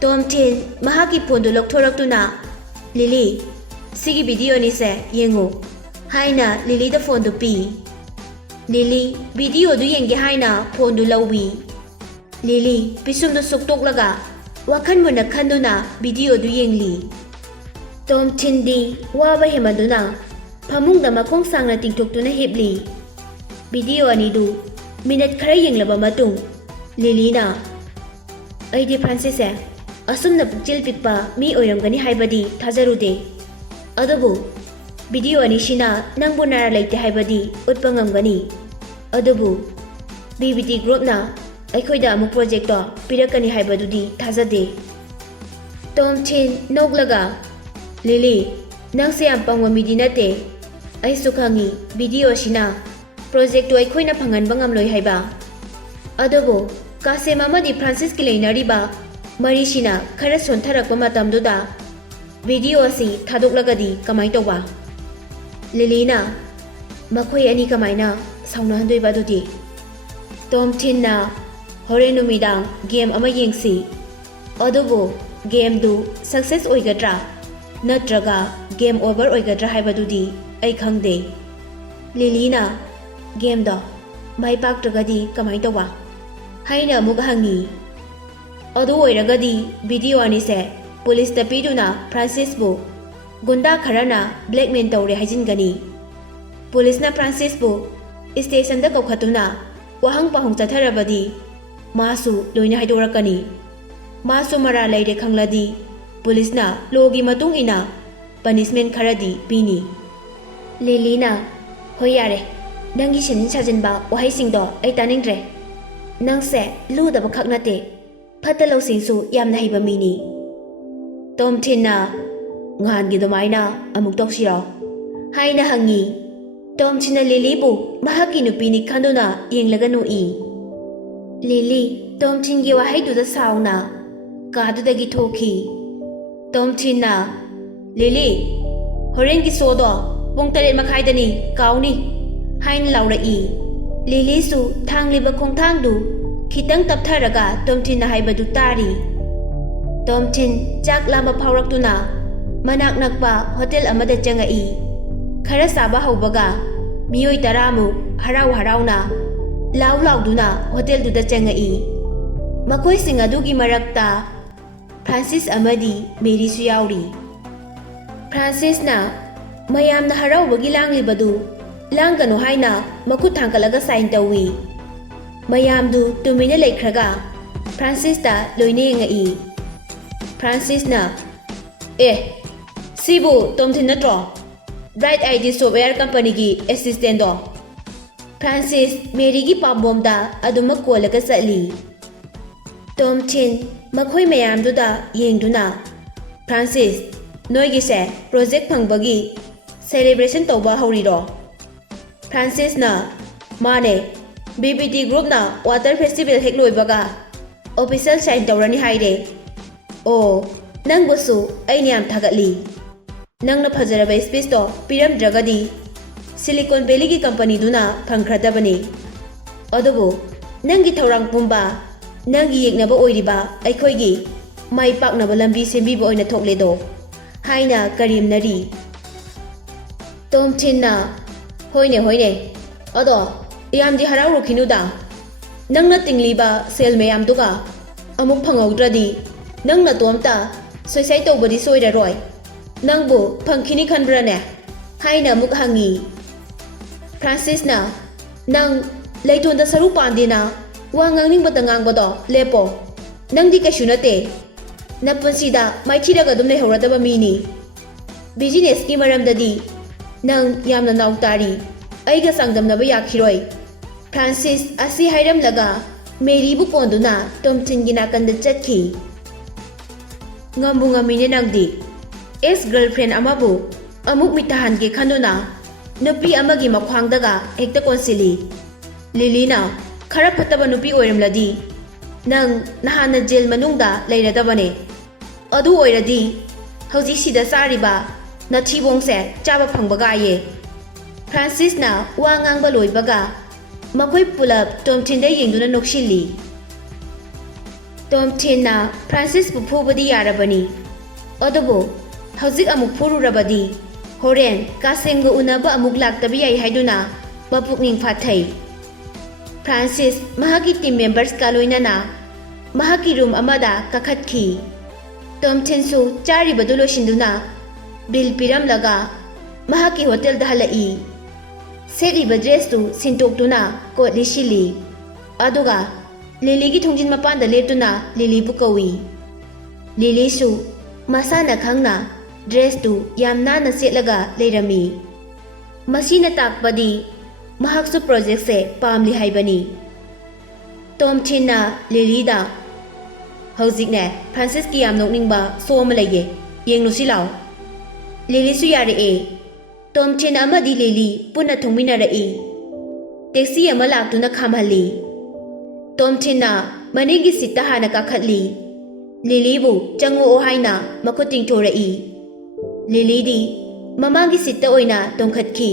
ꯇꯣꯝ ꯊꯤꯟ ꯃꯍꯥꯛꯀꯤ ꯐꯣꯟꯗꯨ ꯂꯧꯊꯣꯔꯛꯇꯨꯅ "ꯂꯤꯂꯤ, ꯁꯤꯒꯤ ꯚꯤꯗꯤꯑꯣꯅꯤꯁꯦ ꯌꯦꯡꯉꯨ" ꯍꯥꯏꯅ ꯂꯤꯂꯤꯗ ꯐꯣꯟꯗꯨ ꯄꯤ꯫ ꯂꯤꯂꯤ ꯚꯤꯗꯤꯑꯣꯗꯨ ꯌꯦꯡꯒꯦ ꯍꯥꯏꯅ ꯐꯣꯟꯗꯨ ꯂꯧꯋꯤ꯫ ꯂꯤꯂꯤ ꯄꯤꯁꯨꯝꯗꯨ ꯁꯨꯛꯇꯣꯛꯂꯒ ꯋꯥꯈꯜ ꯃꯨꯟꯅ ꯈꯟꯗꯨꯅ ꯚꯤꯗꯤꯑꯣꯗꯨ ꯌꯦꯡꯂꯤ꯫ ꯇꯣꯝ ꯊꯤꯟꯗꯤ ꯋꯥꯕ ꯍꯦꯃꯟꯗꯨꯅ ꯐꯃꯨꯡꯗ ꯃꯈꯣꯡ ꯁꯥꯡꯅ ꯇꯤꯡꯊꯣꯛꯇꯨꯅ ꯍꯤꯞꯂꯤ꯫ ꯚꯤꯗꯤꯑꯣ ꯑꯅꯤꯗꯨ ꯃꯤꯅꯠ ꯈꯔ ꯌꯦꯡꯂꯕ ꯃꯇꯨꯡ ꯂꯤꯂꯤꯅ "ꯑꯩꯗꯤ ꯐ꯭ꯔꯥꯟꯁꯤꯁꯁꯦ ꯑꯁꯨꯝꯅ ꯄꯨꯛꯆꯦꯜ ꯄꯤꯛꯄ ꯃꯤ ꯑꯣꯏꯔꯝꯒꯅꯤ ꯍꯥꯏꯕꯗꯤ ꯊꯥꯖꯔꯨꯗꯦ꯫ ꯑꯗꯨꯕꯨ ꯚꯤꯗꯤꯑꯣ ꯑꯅꯤꯁꯤꯅ ꯅꯪꯕꯨ ꯅꯥꯔ ꯂꯩꯇꯦ ꯍꯥꯏꯕꯗꯤ ꯎꯠꯄ ꯉꯝꯒꯅꯤ꯫ ꯑꯗꯨꯕꯨ BBT ꯒ꯭ꯔꯨꯞꯅ ꯑꯩꯈꯣꯏꯗ ꯑꯃꯨꯛ ꯄ꯭ꯔꯣꯖꯦꯛꯇꯣ ꯄꯤꯔꯛꯀꯅꯤ ꯍꯥꯏꯕꯗꯨꯗꯤ ꯊꯥꯖꯗꯦ"꯫ ꯇꯣꯝ ꯊꯤꯟ ꯅꯣꯛꯂꯒ "ꯂꯤꯂꯤ, ꯅꯪꯁꯦ ꯌꯥꯝ ꯄꯪꯕ ꯃꯤꯗꯤ ꯅꯠꯇꯦ꯫ ꯑꯩꯁꯨ ꯈꯪꯏ ꯚꯤꯗꯤꯑꯣꯁꯤꯅ ꯄ꯭ꯔꯣꯖꯦꯛꯇꯣ ꯑꯩꯈꯣꯏꯅ ꯐꯪꯍꯟꯕ ꯉꯝꯂꯣꯏ ꯍꯥꯏꯕ꯫ ꯑꯗꯨꯕꯨ ꯀꯥꯁꯦꯝ ꯑꯃꯗꯤ ꯐ꯭ꯔꯥꯟꯁꯤꯁꯀꯤ ꯂꯩꯅꯔꯤꯕ ꯃꯔꯤꯁꯤꯅ ꯈꯔ ꯁꯣꯟꯊꯔꯛꯄ ꯃꯇꯝꯗꯨꯗ ꯚꯤꯗꯤꯑꯣ ꯑꯁꯤ ꯊꯥꯗꯣꯛꯂꯒꯗꯤ ꯀꯃꯥꯏꯅ ꯇꯧꯕ"꯫ ꯂꯤꯂꯤꯅ "ꯃꯈꯣꯏ ꯑꯅꯤ ꯀꯃꯥꯏꯅ ꯁꯥꯎꯅꯍꯟꯗꯣꯏꯕ ꯑꯗꯨꯗꯤ"꯫ ꯇꯣꯝ ꯊꯤꯟꯅ "ꯍꯣꯔꯦꯟ ꯅꯨꯃꯤꯗꯥꯡ ꯒꯦꯝ ꯑꯃ ꯌꯦꯡꯁꯤ꯫ ꯑꯗꯨꯕꯨ ꯒꯦꯝꯗꯨ ꯁꯛꯁꯦꯁ ꯑꯣꯏꯒꯗ꯭ꯔꯥ ꯅꯠꯇ꯭ꯔꯒ ꯒꯦꯝ ꯑꯣꯚꯔ ꯑꯣꯏꯒꯗ꯭ꯔꯥ ꯍꯥꯏꯕꯗꯨꯗꯤ ꯑꯩ ꯈꯪꯗꯦ꯫ ꯂꯤꯂꯤꯅ ꯒꯦꯝꯗꯣ ꯃꯥꯏ ꯄꯥꯛꯇ꯭ꯔꯒꯗꯤ ꯀꯃꯥꯏꯅ ꯇꯧꯕ ꯍꯥꯏꯅ ꯑꯃꯨꯛ ꯍꯪꯉꯤ꯫ ꯑꯗꯨ ꯑꯣꯏꯔꯒꯗꯤ ꯚꯤꯗꯤꯑꯣ ꯑꯅꯤꯁꯦ ꯄꯨꯂꯤꯁꯇ ꯄꯤꯗꯨꯅ ꯐ꯭ꯔꯥꯟꯁꯤꯁꯄꯨ ꯒꯨꯟꯗꯥ ꯈꯔꯅ ꯕ꯭ꯂꯦꯛꯃꯦꯟ ꯇꯧꯔꯦ ꯍꯥꯏꯖꯤꯟꯒꯅꯤ꯫ ꯄꯨꯂꯤꯁꯅ ꯐ꯭ꯔꯥꯟꯁꯤꯁꯄꯨ ꯏꯁꯇꯦꯁꯟꯗ ꯀꯧꯈꯠꯇꯨꯅ ꯋꯥꯍꯪ ꯄꯥꯎꯍꯪ ꯆꯠꯊꯔꯕꯗꯤ ꯃꯥꯁꯨ ꯂꯣꯏꯅ ꯍꯥꯏꯗꯣꯔꯛꯀꯅꯤ꯫ ꯃꯥꯁꯨ ꯃꯔꯥꯜ ꯂꯩꯔꯦ ꯈꯪꯂꯗꯤ ꯄꯨꯂꯤꯁꯅ ꯂꯣꯒꯤ ꯃꯇꯨꯡ ꯏꯟꯅ ꯄꯅꯤꯁꯃꯦꯟ ꯈꯔꯗꯤ ꯄꯤꯅꯤ꯫ ꯂꯤꯂꯤꯅ ꯍꯣꯏ ꯌꯥꯔꯦ, ꯅꯪꯒꯤ ꯁꯦꯝꯖꯤꯟ ꯁꯥꯖꯤꯟꯕ ꯋꯥꯍꯩꯁꯤꯡꯗꯣ ꯑꯩ ꯇꯥꯅꯤꯡꯗ꯭ꯔꯦ꯫ ꯅꯪꯁꯦ ꯂꯨꯗꯕ ꯈꯛ ꯅꯠꯇꯦ, ꯐꯠꯇ ꯂꯧꯁꯤꯡꯁꯨ ꯌꯥꯝꯅ ꯍꯩꯕ ꯃꯤꯅꯤ꯫ ꯇꯣꯝꯊꯤꯟꯅ ꯉꯍꯥꯟꯒꯤ ꯑꯗꯨꯃꯥꯏꯅ ꯑꯃꯨꯛ ꯇꯧꯁꯤꯔꯣ ꯍꯥꯏꯅ ꯍꯪꯉꯤ꯫ ꯇꯣꯝꯊꯤꯟꯅ ꯂꯤꯂꯤꯕꯨ ꯃꯍꯥꯛꯀꯤ ꯅꯨꯄꯤꯅꯤ ꯈꯟꯗꯨꯅ ꯌꯦꯡꯂꯒ ꯅꯣꯛꯏ꯫ ꯂꯤꯂꯤ ꯇꯣꯝꯊꯤꯟꯒꯤ ꯋꯥꯍꯩꯗꯨꯗ ꯁꯥꯎꯅ ꯀꯥꯗꯨꯗꯒꯤ ꯊꯣꯛꯈꯤ꯫ ꯇꯣꯝꯊꯤꯟꯅ ꯂꯤꯂꯤ, ꯍꯣꯔꯦꯟꯒꯤ ꯁꯣꯗꯣ ꯄꯨꯡ 7:30ꯗꯅꯤ, ꯀꯥꯎꯅꯤ ꯍꯥꯏꯅ ꯂꯥꯎꯔꯛꯏ꯫ ꯂꯤꯂꯤꯁꯨ ꯊꯥꯡꯂꯤꯕ ꯈꯣꯡꯊꯥꯡꯗꯨ ꯈꯤꯇꯪ ꯇꯞꯊꯔꯒ ꯇꯣꯝꯊꯤꯟꯅ ꯍꯥꯏꯕꯗꯨ ꯇꯥꯔꯤ꯫ ꯇꯣꯝꯊꯤꯟ ꯆꯥꯛ ꯂꯥꯝꯕ ꯐꯥꯎꯔꯛꯇꯨꯅ ꯃꯅꯥꯛ ꯅꯛꯄ ꯍꯣꯇꯦꯜ ꯑꯃꯗ ꯆꯪꯉꯛꯏ꯫ ꯈꯔ ꯆꯥꯕ ꯍꯧꯕꯒ ꯃꯤꯑꯣꯏ 10ꯃꯨꯛ ꯍꯔꯥꯎ ꯍꯔꯥꯎꯅ ꯂꯥꯎ ꯂꯥꯎꯗꯨꯅ ꯍꯣꯇꯦꯜꯗꯨꯗ ꯆꯪꯉꯛꯏ꯫ ꯃꯈꯣꯏꯁꯤꯡ ꯑꯗꯨꯒꯤ ꯃꯔꯛꯇ ꯐ꯭ꯔꯥꯟꯁꯤꯁ ꯑꯃꯗꯤ ꯃꯦꯔꯤꯁꯨ ꯌꯥꯎꯔꯤ꯫ ꯐ꯭ꯔꯥꯟꯁꯤꯁꯅ ꯃꯌꯥꯝꯅ ꯍꯔꯥꯎꯕꯒꯤ ꯂꯥꯡꯂꯤꯕꯗꯨ ꯂꯥꯡꯒꯅꯨ ꯍꯥꯏꯅ ꯃꯈꯨꯠ ꯊꯥꯡꯒꯠꯂꯒ ꯁꯥꯏꯟ ꯇꯧꯏ꯫ ꯃꯌꯥꯝꯗꯨ ꯇꯨꯃꯤꯟꯅ ꯂꯩꯈ꯭ꯔꯒ ꯐ꯭ꯔꯥꯟꯁꯤꯁꯇ ꯂꯣꯏꯅ ꯌꯦꯡꯉꯛꯏ꯫ ꯐ꯭ꯔꯥꯟꯁꯤꯁꯅ ꯁꯤꯕꯨ ꯇꯣꯝꯊꯤꯟ ꯅꯠꯇ꯭ꯔꯣ? ꯕ꯭ꯔꯥꯏꯠ ꯑꯥꯏꯗꯤ ꯁꯣꯞꯋꯦꯌꯔ ꯀꯝꯄꯅꯤꯒꯤ ꯑꯦꯁꯤꯁꯇꯦꯟꯗꯣ? ꯐ꯭ꯔꯥꯟꯁꯤꯁ ꯃꯦꯔꯤꯒꯤ ꯄꯥꯝꯕꯣꯝꯗ ꯑꯗꯨꯃꯛ ꯀꯣꯜꯂꯒ ꯆꯠꯂꯤ꯫ ꯇꯣꯝꯊꯤꯟ ꯃꯈꯣꯏ ꯃꯌꯥꯝꯗꯨꯗ ꯌꯦꯡꯗꯨꯅ ꯐ꯭ꯔꯥꯟꯁꯤꯁ, ꯅꯣꯏꯒꯤꯁꯦ ꯄ꯭ꯔꯣꯖꯦꯛ ꯐꯪꯕꯒꯤ ꯁꯦꯂꯦꯕ꯭ꯔꯦꯁꯟ ꯇꯧꯕ ꯍꯧꯔꯤꯔꯣ? ꯐ꯭ꯔꯥꯟꯁꯤꯁꯅ ꯃꯥꯅꯦ, BBT ꯒ꯭ꯔꯨꯞꯅ ꯋꯥꯇꯔ ꯐꯦꯁꯇꯤꯚꯦꯜ ꯍꯦꯛ ꯂꯣꯏꯕꯒ ꯑꯣꯐꯤꯁꯤꯌꯦꯜ ꯁꯥꯏꯟ ꯇꯧꯔꯅꯤ ꯍꯥꯏꯔꯦ꯫ ꯑꯣ, ꯅꯪꯕꯨꯁꯨ ꯑꯩꯅ ꯌꯥꯝ ꯊꯥꯒꯠꯂꯤ꯫ ꯅꯪꯅ ꯐꯖꯔꯕ ꯁ꯭ꯄꯤꯆꯇꯣ ꯄꯤꯔꯝꯗ꯭ꯔꯒꯗꯤ ꯁꯤꯂꯤꯀꯣꯟ ꯚꯦꯂꯤꯒꯤ ꯀꯝꯄꯅꯤꯗꯨꯅ ꯐꯪꯈ꯭ꯔꯗꯕꯅꯤ꯫ ꯑꯗꯨꯕꯨ ꯅꯪꯒꯤ ꯊꯧꯔꯥꯡ ꯄꯨꯝꯕ ꯅꯪꯒꯤ ꯌꯦꯛꯅꯕ ꯑꯣꯏꯔꯤꯕ ꯑꯩꯈꯣꯏꯒꯤ ꯃꯥꯏ ꯄꯥꯛꯅꯕ ꯂꯝꯕꯤ ꯁꯦꯝꯕꯤꯕ ꯑꯣꯏꯅ ꯊꯣꯛꯂꯦꯗꯣ ꯍꯥꯏꯅ ꯀꯔꯦꯝꯅꯔꯤ꯫ ꯇꯣꯝꯊꯤꯟꯅ ꯍꯣꯏꯅꯦ ꯍꯣꯏꯅꯦ, ꯑꯗꯣ ꯌꯥꯝꯗꯤ ꯍꯔꯥꯎꯔꯨꯈꯤꯅꯨꯗ꯫ ꯅꯪꯅ ꯇꯤꯡꯂꯤꯕ ꯁꯦꯜ ꯃꯌꯥꯝꯗꯨꯒ ꯑꯃꯨꯛ ꯐꯪꯍꯧꯗ꯭ꯔꯗꯤ ꯅꯪ ꯅꯇꯣꯝꯇ ꯁꯨꯏꯁꯥꯏꯗ ꯇꯧꯕꯗꯤ ꯁꯣꯏꯔꯔꯣꯏ꯫ ꯅꯪꯕꯨ ꯐꯪꯈꯤꯅꯤ ꯈꯟꯕ꯭ꯔꯅꯦ ꯍꯥꯏꯅ ꯑꯃꯨꯛ ꯍꯪꯉꯤ꯫ ꯐ꯭ꯔꯥꯟꯁꯤꯁꯅ ꯅꯪ ꯂꯩꯇꯣꯟꯗ ꯁꯔꯨꯛ ꯄꯥꯟꯗꯦꯅ ꯋꯥ ꯉꯥꯡꯅꯤꯡꯕꯇ ꯉꯥꯡꯕꯗꯣ ꯂꯦꯞꯄꯣ꯫ ꯅꯪꯗꯤ ꯀꯩꯁꯨ ꯅꯠꯇꯦ, ꯅꯄꯨꯟꯁꯤꯗ ꯃꯥꯏꯊꯤꯔꯒ ꯑꯗꯨꯝ ꯂꯩꯍꯧꯔꯗꯕ ꯃꯤꯅꯤ꯫ ꯕꯤꯖꯤꯅꯦꯁꯀꯤ ꯃꯔꯝꯗꯗꯤ ꯅꯪ ꯌꯥꯝꯅ ꯅꯥꯎ ꯇꯥꯔꯤ, ꯑꯩꯒ ꯆꯥꯡꯗꯝꯅꯕ ꯌꯥꯈꯤꯔꯣꯏ꯫ ꯐ꯭ꯔꯥꯟꯁꯤꯁ ꯑꯁꯤ ꯍꯥꯏꯔꯝꯂꯒ ꯃꯦꯔꯤꯕꯨ ꯀꯣꯟꯗꯨꯅ ꯇꯣꯝꯊꯤꯟꯒꯤ ꯅꯥꯀꯟꯗ ꯆꯠꯈꯤ꯫ ꯉꯝꯕꯨ ꯉꯝꯃꯤꯅꯦ ꯅꯪꯗꯤ, ꯑꯦꯛꯁ ꯒꯔꯜꯐ꯭ꯔꯦꯟ ꯑꯃꯕꯨ ꯑꯃꯨꯛ ꯃꯤꯠꯊꯍꯟꯒꯦ ꯈꯟꯗꯨꯅ ꯅꯨꯄꯤ ꯑꯃꯒꯤ ꯃꯈ꯭ꯋꯥꯡꯗꯒ ꯍꯦꯛꯇ ꯀꯣꯟꯁꯤꯜꯂꯤ꯫ ꯂꯤꯂꯤꯅ ꯈꯔ ꯐꯠꯇꯕ ꯅꯨꯄꯤ ꯑꯣꯏꯔꯝꯂꯗꯤ ꯅꯪ ꯅꯍꯥꯟꯅ ꯖꯦꯜ ꯃꯅꯨꯡꯗ ꯂꯩꯔꯗꯕꯅꯦ꯫ ꯑꯗꯨ ꯑꯣꯏꯔꯗꯤ ꯍꯧꯖꯤꯛ ꯁꯤꯗ ꯆꯥꯔꯤꯕ ꯅꯊꯤꯕꯣꯡꯁꯦ ꯆꯥꯕ ꯐꯪꯕꯒꯥꯏꯌꯦ꯫ ꯐ꯭ꯔꯥꯟꯁꯤꯁꯅ ꯋꯥ ꯉꯥꯡꯕ ꯂꯣꯏꯕꯒ ꯃꯈꯣꯏ ꯄꯨꯂꯞ ꯇꯣꯝꯊꯤꯟꯗ ꯌꯦꯡꯗꯨꯅ ꯅꯣꯛꯁꯤꯜꯂꯤ꯫ ꯇꯣꯝꯊꯤꯟꯅ ꯐ꯭ꯔꯥꯟꯁꯤꯁꯄꯨ ꯐꯨꯕꯗꯤ ꯌꯥꯔꯕꯅꯤ, ꯑꯗꯨꯕꯨ ꯍꯧꯖꯤꯛ ꯑꯃꯨꯛ ꯐꯨꯔꯨꯔꯕꯗꯤ ꯍꯣꯔꯦꯟ ꯀꯥꯁꯦꯝꯒ ꯎꯅꯕ ꯑꯃꯨꯛ ꯂꯥꯛꯇꯕ ꯌꯥꯏ ꯍꯥꯏꯗꯨꯅ ꯃꯄꯨꯛꯅꯤꯡ ꯐꯥꯊꯩ꯫ ꯐ꯭ꯔꯥꯟꯁꯤꯁ ꯃꯍꯥꯛꯀꯤ ꯇꯤꯝ ꯃꯦꯝꯕꯔꯁꯀ ꯂꯣꯏꯅꯅ ꯃꯍꯥꯛꯀꯤ ꯔꯨꯝ ꯑꯃꯗ ꯀꯥꯈꯠꯈꯤ꯫ ꯇꯣꯝꯊꯤꯟꯁꯨ ꯆꯥꯔꯤꯕꯗꯨ ꯂꯣꯏꯁꯤꯟꯗꯨꯅ ꯕꯤꯜ ꯄꯤꯔꯝꯂꯒ ꯃꯍꯥꯛꯀꯤ ꯍꯣꯇꯦꯜꯗ ꯍꯜꯂꯛꯏ꯫ ꯁꯦꯠꯂꯤꯕ ꯗ꯭ꯔꯦꯁꯇꯨ ꯁꯤꯟꯇꯣꯛꯇꯨꯅ ꯀꯣꯠ ꯂꯤꯠꯁꯤꯜꯂꯤ꯫ ꯑꯗꯨꯒ ꯂꯤꯂꯤꯒꯤ ꯊꯣꯡꯖꯤꯟ ꯃꯄꯥꯟꯗ ꯂꯦꯞꯇꯨꯅ ꯂꯤꯂꯤꯕꯨ ꯀꯧꯏ꯫ ꯂꯤꯂꯤꯁꯨ ꯃꯁꯥꯅ ꯈꯪꯅ ꯗ꯭ꯔꯦꯁꯇꯨ ꯌꯥꯝ ꯅꯥꯟꯅ ꯁꯦꯠꯂꯒ ꯂꯩꯔꯝꯃꯤ꯫ ꯃꯁꯤꯅ ꯇꯥꯛꯄꯗꯤ ꯃꯍꯥꯛꯁꯨ ꯄ꯭ꯔꯣꯖꯦꯛꯁꯦ ꯄꯥꯝꯂꯤ ꯍꯥꯏꯕꯅꯤ꯫ ꯇꯣꯝꯊꯤꯟꯅ ꯂꯤꯂꯤꯗ ꯍꯧꯖꯤꯛꯅꯦ ꯐ꯭ꯔꯥꯟꯁꯤꯁꯀꯤ ꯌꯥꯝ ꯅꯣꯛꯅꯤꯡꯕ ꯁꯣ ꯑꯃ ꯂꯩꯌꯦ, ꯌꯦꯡꯂꯨꯁꯤ ꯂꯥꯎ꯫ ꯂꯤꯂꯤꯁꯨ ꯌꯥꯔꯛꯑꯦ꯫ ꯇꯣꯝꯊꯤꯟ ꯑꯃꯗꯤ ꯂꯤꯂꯤ ꯄꯨꯟꯅ ꯊꯨꯡꯃꯤꯟꯅꯔꯛꯏ꯫ ꯇꯦꯛꯁꯤ ꯑꯃ ꯂꯥꯛꯇꯨꯅ ꯈꯥꯝꯍꯜꯂꯤ꯫ ꯇꯣꯝꯊꯤꯟꯅ ꯃꯅꯤꯡꯒꯤ ꯁꯤꯠꯇ ꯍꯥꯟꯅ ꯀꯥꯈꯠꯂꯤ꯫ ꯂꯤꯂꯤꯕꯨ ꯆꯪꯉꯛꯑꯣ ꯍꯥꯏꯅ ꯃꯈꯨꯠ ꯇꯤꯡꯊꯣꯔꯛꯏ꯫ ꯂꯤꯂꯤꯗꯤ ꯃꯃꯥꯡꯒꯤ ꯁꯤꯠꯇ ꯑꯣꯏꯅ ꯇꯣꯡꯈꯠꯈꯤ꯫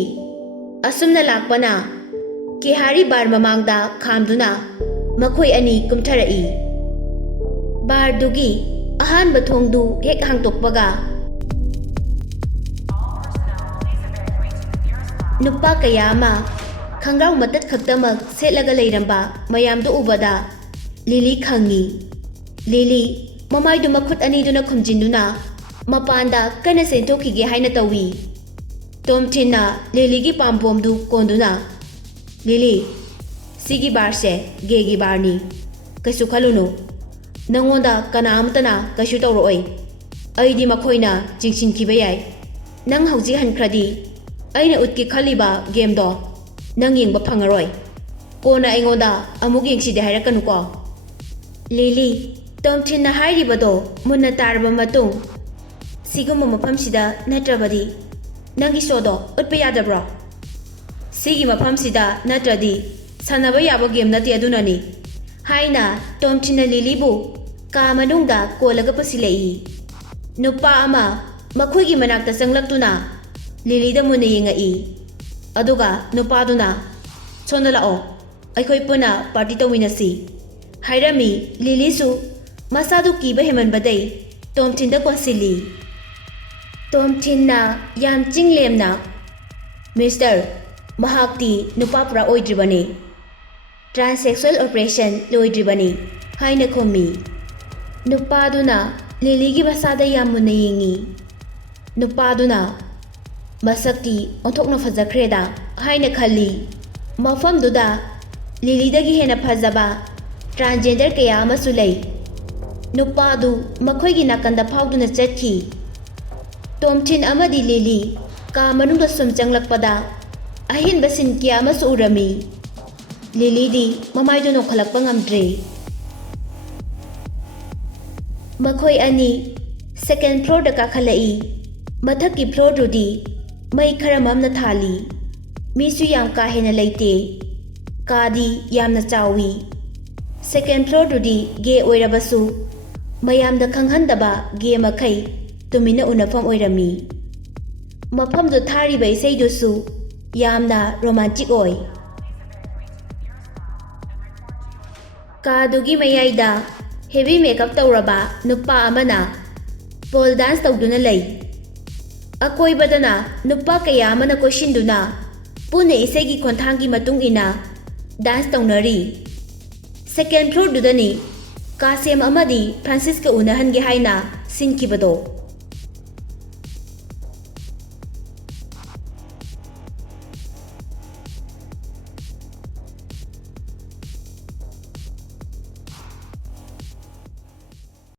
ꯑꯁꯨꯝꯅ ꯂꯥꯛꯄꯅ ꯀꯦꯍꯥꯔꯤ ꯕꯥꯔ ꯃꯃꯥꯡꯗ ꯈꯥꯝꯗꯨꯅ ꯃꯈꯣꯏ ꯑꯅꯤ ꯀꯨꯝꯊꯔꯛꯏ꯫ ꯕꯥꯔꯗꯨꯒꯤ ꯑꯍꯥꯟꯕ ꯊꯣꯡꯗꯨ ꯍꯦꯛ ꯍꯥꯡꯇꯣꯛꯄꯒ ꯅꯨꯄꯥ ꯀꯌꯥ ꯑꯃ ꯈꯪꯒ꯭ꯔꯥꯎ ꯃꯇꯠ ꯈꯛꯇꯃꯛ ꯁꯦꯠꯂꯒ ꯂꯩꯔꯝꯕ ꯃꯌꯥꯝꯗꯨ ꯎꯕꯗ ꯂꯤꯂꯤ ꯈꯪꯉꯤ꯫ ꯂꯤꯂꯤ ꯃꯃꯥꯏꯗꯨ ꯃꯈꯨꯠ ꯑꯅꯤꯗꯨꯅ ꯈꯨꯝꯖꯤꯟꯗꯨꯅ ꯃꯄꯥꯟꯗ ꯀꯟꯅ ꯆꯦꯟꯊꯣꯛꯈꯤꯒꯦ ꯍꯥꯏꯅ ꯇꯧꯏ꯫ ꯇꯣꯝꯊꯤꯟꯅ ꯂꯤꯂꯤꯒꯤ ꯄꯥꯝꯕꯣꯝꯗꯨ ꯀꯣꯟꯗꯨꯅ ꯂꯤꯂꯤ, ꯁꯤꯒꯤ ꯕꯥꯔꯁꯦ ꯒꯦꯒꯤ ꯕꯥꯔꯅꯤ, ꯀꯩꯁꯨ ꯈꯜꯂꯨꯅꯨ, ꯅꯪꯉꯣꯟꯗ ꯀꯅꯥꯝꯇꯅ ꯀꯩꯁꯨ ꯇꯧꯔꯛꯑꯣꯏ, ꯑꯩꯗꯤ ꯃꯈꯣꯏꯅ ꯆꯤꯡꯁꯤꯟꯈꯤꯕ ꯌꯥꯏ, ꯅꯪ ꯍꯧꯖꯤꯛ ꯍꯟꯈ꯭ꯔꯗꯤ ꯑꯩꯅ ꯎꯠꯀꯦ ꯈꯜꯂꯤꯕ ꯒꯦꯝꯗꯣ ꯅꯪ ꯌꯦꯡꯕ ꯐꯪꯉꯔꯣꯏ, ꯀꯣꯟꯅ ꯑꯩꯉꯣꯟꯗ ꯑꯃꯨꯛ ꯌꯦꯡꯁꯤꯗꯦ ꯍꯥꯏꯔꯛꯀꯅꯨꯀꯣ꯫ ꯂꯤꯂꯤ ꯇꯣꯝꯊꯤꯟꯅ ꯍꯥꯏꯔꯤꯕꯗꯣ ꯃꯨꯟꯅ ꯇꯥꯔꯕ ꯃꯇꯨꯡ ꯁꯤꯒꯨꯝꯕ ꯃꯐꯝꯁꯤꯗ ꯅꯠꯇ꯭ꯔꯕꯗꯤ ꯅꯪꯒꯤ ꯁꯣꯗꯣ ꯎꯠꯄ ꯌꯥꯗꯕ꯭ꯔꯣ? ꯁꯤꯒꯤ ꯃꯐꯝꯁꯤꯗ ꯅꯠꯇ꯭ꯔꯗꯤ ꯁꯥꯟꯅꯕ ꯌꯥꯕ ꯒꯦꯝ ꯅꯠꯇꯦ ꯑꯗꯨꯅꯅꯤ ꯍꯥꯏꯅ ꯇꯣꯝꯊꯤꯟꯅ ꯂꯤꯂꯤꯕꯨ ꯀꯥ ꯃꯅꯨꯡꯗ ꯀꯣꯜꯂꯒ ꯄꯨꯁꯤꯜꯂꯛꯏ꯫ ꯅꯨꯄꯥ ꯑꯃ ꯃꯈꯣꯏꯒꯤ ꯃꯅꯥꯛꯇ ꯆꯪꯂꯛꯇꯨꯅ ꯂꯤꯂꯤꯗ ꯃꯨꯟꯅ ꯌꯦꯡꯉꯛꯏ꯫ ꯑꯗꯨꯒ ꯅꯨꯄꯥꯗꯨꯅ ꯁꯣꯝꯗ ꯂꯥꯛꯑꯣ, ꯑꯩꯈꯣꯏ ꯄꯨꯟꯅ ꯄꯥꯔꯇꯤ ꯇꯧꯃꯤꯟꯅꯁꯤ ꯍꯥꯏꯔꯝꯃꯤ꯫ ꯂꯤꯂꯤꯁꯨ ꯃꯁꯥꯗꯨ ꯀꯤꯕ ꯍꯦꯃꯟꯕꯗꯩ ꯇꯣꯝꯊꯤꯟꯗ ꯀꯣꯟꯁꯤꯜꯂꯤ꯫ ꯇꯣꯝꯊꯤꯟꯅ ꯌꯥꯝ ꯆꯤꯡꯂꯦꯝꯅ ꯃꯤꯁꯇꯔ, ꯃꯍꯥꯛꯇꯤ ꯅꯨꯄꯥ ꯄꯨꯔꯥ ꯑꯣꯏꯗ꯭ꯔꯤꯕꯅꯤ, ꯇ꯭ꯔꯥꯟꯁꯦꯛꯁꯨꯑꯦꯜ ꯑꯣꯄꯔꯦꯁꯟ ꯂꯣꯏꯗ꯭ꯔꯤꯕꯅꯤ ꯍꯥꯏꯅ ꯈꯨꯝꯃꯤ꯫ ꯅꯨꯄꯥꯗꯨꯅ ꯂꯤꯂꯤꯒꯤ ꯃꯁꯥꯗ ꯌꯥꯝ ꯃꯨꯟꯅ ꯌꯦꯡꯉꯤ꯫ ꯅꯨꯄꯥꯗꯨꯅ ꯃꯁꯛꯇꯤ ꯑꯣꯟꯊꯣꯛꯅ ꯐꯖꯈ꯭ꯔꯦꯗ ꯍꯥꯏꯅ ꯈꯜꯂꯤ꯫ ꯃꯐꯝꯗꯨꯗ ꯂꯤꯂꯤꯗꯒꯤ ꯍꯦꯟꯅ ꯐꯖꯕ ꯇ꯭ꯔꯥꯟꯁꯖꯦꯟꯗꯔ ꯀꯌꯥ ꯑꯃꯁꯨ ꯂꯩ꯫ ꯅꯨꯄꯥꯗꯨ ꯃꯈꯣꯏꯒꯤ ꯅꯥꯀꯟꯗ ꯐꯥꯎꯗꯨꯅ ꯆꯠꯈꯤ꯫ ꯇꯣꯝꯊꯤꯟ ꯑꯃꯗꯤ ꯂꯤꯂꯤ ꯀꯥ ꯃꯅꯨꯡꯗ ꯁꯨꯝ ꯆꯪꯂꯛꯄꯗ ꯑꯍꯦꯟꯕ ꯁꯤꯟ ꯀꯌꯥ ꯑꯃꯁꯨ ꯎꯔꯝꯃꯤ꯫ ꯂꯤꯂꯤꯗꯤ ꯃꯃꯥꯏꯗꯨ ꯅꯣꯛꯈꯠꯂꯛꯄ ꯉꯝꯗ꯭ꯔꯦ꯫ ꯃꯈꯣꯏ ꯑꯅꯤ ꯁꯦꯀꯦꯟ ꯐ꯭ꯂꯣꯔꯗ ꯀꯥꯈꯠꯂꯛꯏ꯫ ꯃꯊꯛꯀꯤ ꯐ꯭ꯂꯣꯔꯗꯨꯗꯤ ꯃꯩ ꯈꯔ ꯃꯝꯅ ꯊꯥꯜꯂꯤ, ꯃꯤꯁꯨ ꯌꯥꯝ ꯀꯥ ꯍꯦꯟꯅ ꯂꯩꯇꯦ, ꯀꯥꯗꯤ ꯌꯥꯝꯅ ꯆꯥꯎꯏ꯫ ꯁꯦꯀꯦꯟ ꯐ꯭ꯂꯣꯔꯗꯨꯗꯤ ꯒꯦ ꯑꯣꯏꯔꯕꯁꯨ ꯃꯌꯥꯝꯗ ꯈꯪꯍꯟꯗꯕ ꯒꯦ ꯃꯈꯩ ꯇꯨꯃꯤꯟꯅ ꯎꯅꯐꯝ ꯑꯣꯏꯔꯝꯃꯤ꯫ ꯃꯐꯝꯗꯨ ꯊꯥꯔꯤꯕ ꯏꯁꯩꯗꯨꯁꯨ ꯌꯥꯝꯅ ꯔꯣꯃꯥꯟꯇꯤꯛ ꯑꯣꯏ꯫ ꯀꯥꯗꯨꯒꯤ ꯃꯌꯥꯏꯗ ꯍꯦꯚꯤ ꯃꯦꯀꯞ ꯇꯧꯔꯕ ꯅꯨꯄꯥ ꯑꯃꯅ ꯄꯣꯜ ꯗꯥꯟꯁ ꯇꯧꯗꯨꯅ ꯂꯩ꯫ ꯑꯀꯣꯏꯕꯗꯅ ꯅꯨꯄꯥ ꯀꯌꯥ ꯑꯃꯅ ꯀꯣꯏꯁꯤꯟꯗꯨꯅ ꯄꯨꯟꯅ ꯏꯁꯩꯒꯤ ꯈꯣꯟꯊꯥꯡꯒꯤ ꯃꯇꯨꯡ ꯏꯟꯅ ꯗꯥꯟꯁ ꯇꯧꯅꯔꯤ꯫ ꯁꯦꯀꯦꯟ ꯐ꯭ꯂꯣꯔꯗꯨꯗꯅꯤ ꯀꯥꯁꯦꯝ ꯑꯃꯗꯤ ꯐ꯭ꯔꯥꯟꯁꯤꯁꯀ ꯎꯅꯍꯟꯒꯦ ꯍꯥꯏꯅ ꯁꯤꯟꯈꯤꯕꯗꯣ꯫